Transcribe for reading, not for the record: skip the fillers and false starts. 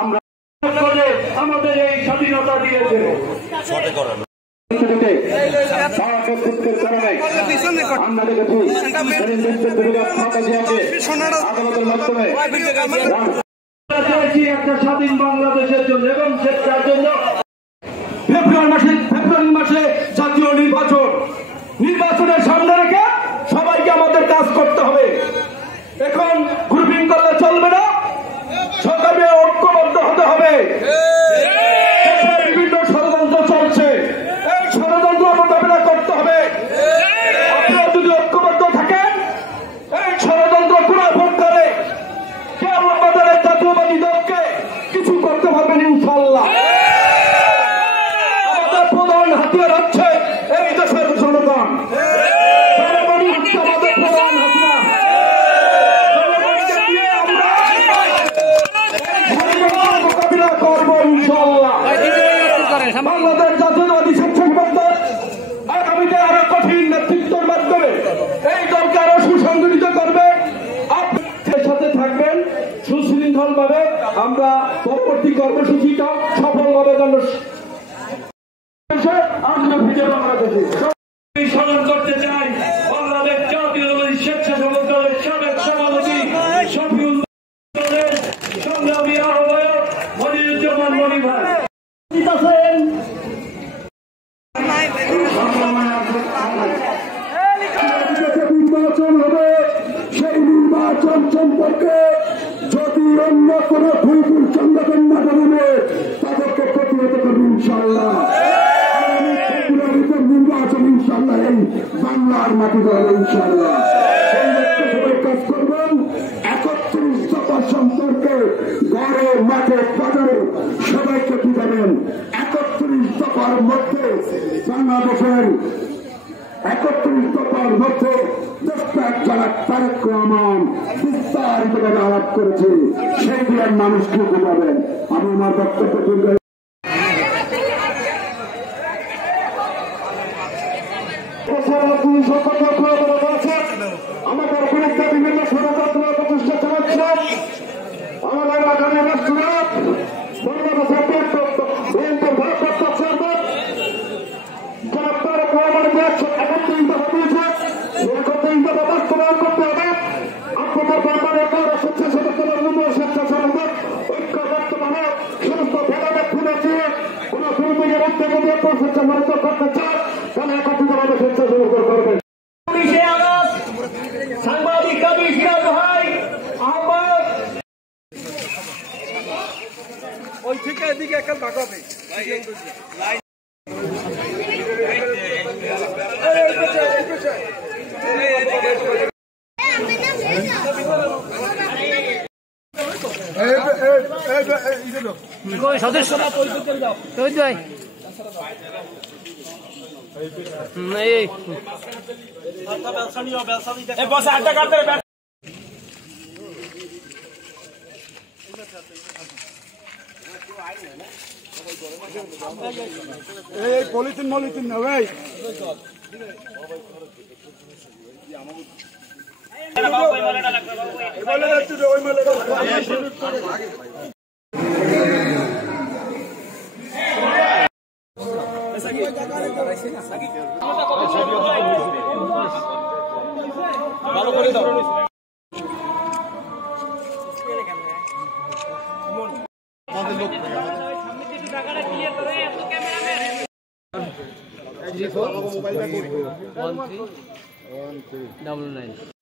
আমরা আমাদের এই স্বাধীনতা দিয়েছে। আমরা আদালতের মাধ্যমে একটা স্বাধীন বাংলাদেশের জন্য এবং সেটার জন্য ফেব্রুয়ারি মাসে জাতীয় নির্বাচনের সামনে রেখে সবাইকে আমাদের কাজ করতে হবে। এখন গ্রুপিং করলে চলবে না, সকালে ঐক্যবদ্ধ হতে হবে। বিভিন্ন ষড়যন্ত্র চলছে, এই ষড়যন্ত্র মোকাবিলা করতে হবে। আপনারা যদি ঐক্যবদ্ধ থাকেন, এই ষড়যন্ত্র কুড়াফোড় করে কেউ আমাদের এই জাতীয়বাদী দলকে কিছু করতে পারবেন ইনশাআল্লাহ। আমাদের প্রধান হাতিয়ার হচ্ছে এই দেশের জনগণ। জনগণই হচ্ছে আমাদের প্রধান হাতিয়ার। জনগণকে দিয়ে আমরা মোকাবিলা করবো ইনশাআল্লাহ। বাংলাদেশ জাতীয়তাবাদী স্বেচ্ছাসেবক দল আগামীতে আরো কঠিন নেতৃত্বের মাধ্যমে এই দলকে আরো সুসংগঠিত করবে। আপনার সাথে থাকবেন সুশৃঙ্খল ভাবে। আমরা পরবর্তী কর্মসূচিটা সফলভাবে স্মরণ করতে চাই বাংলাদেশ জাতীয়তাবাদী স্বেচ্ছাসেবক দলের সাবেক সভাপতি শফিউল দলের সংগ্রামী আহ্বায়ক মনিরুজ্জামান মনি ভাই। নির্বাচন হবে, সেই নির্বাচন সম্পর্কে যদি অন্য কোন ভুল সংগঠন না জানাবে তাদেরকে প্রতিহত করবে ইনশাআল্লাহ। নির্বাচন ইনশাআল্লাহ এই বাংলার মাটিতে হবে ইনশাআল্লাহ। সেই লক্ষ্যে সবাই কাজ করবেন। 31 দফা সম্পর্কে ঘরে মাঠে বাজারে সবাইকে বুঝাবেন। 31 দফার মধ্যে বাংলাদেশের 31 দফার মধ্যে দেশত্যাগ যারা তারেক রহমান বিস্তারিতভাবে আলাপ করেছে সেইগুলোর মানুষকে বোঝাবেন। আমি আমার বক্তব্য আমাদের বিরুদ্ধে বিভিন্ন ষড়যন্ত্র প্রচেষ্টা চালাচ্ছে। আমাদের আগামী রাষ্ট্রীয় বাংলাদেশের বিএনপির ভারপ্রাপ্ত চেয়ারম্যান জনাব তারেক রহমানের 31 দফা দিয়েছে। 31 দফা বাস্তবায়ন করতে হবে। আপনাদের ব্যাপারে স্বেচ্ছাসেবক দলের স্বেচ্ছাসেবক ঐক্যবদ্ধ মানে সমস্ত ভেদাভেদ খুলে দিয়ে কোন বিরোধীদের উদ্যোগে দিয়ে স্বেচ্ছাসেবক করতে চায় তাহলে একত্রিতভাবে স্বেচ্ছাসেবক করবেন। সাংবাদিক কবি সিরাজ ভাই আহ্বায়ক ওই থেকে এদিকে একটা ভাগ হবে। সদস্যরা পরিচয় দাও পলিথিন মলিথিন না ভাই। ভালো করে দাও। মোবাইলটা 13 139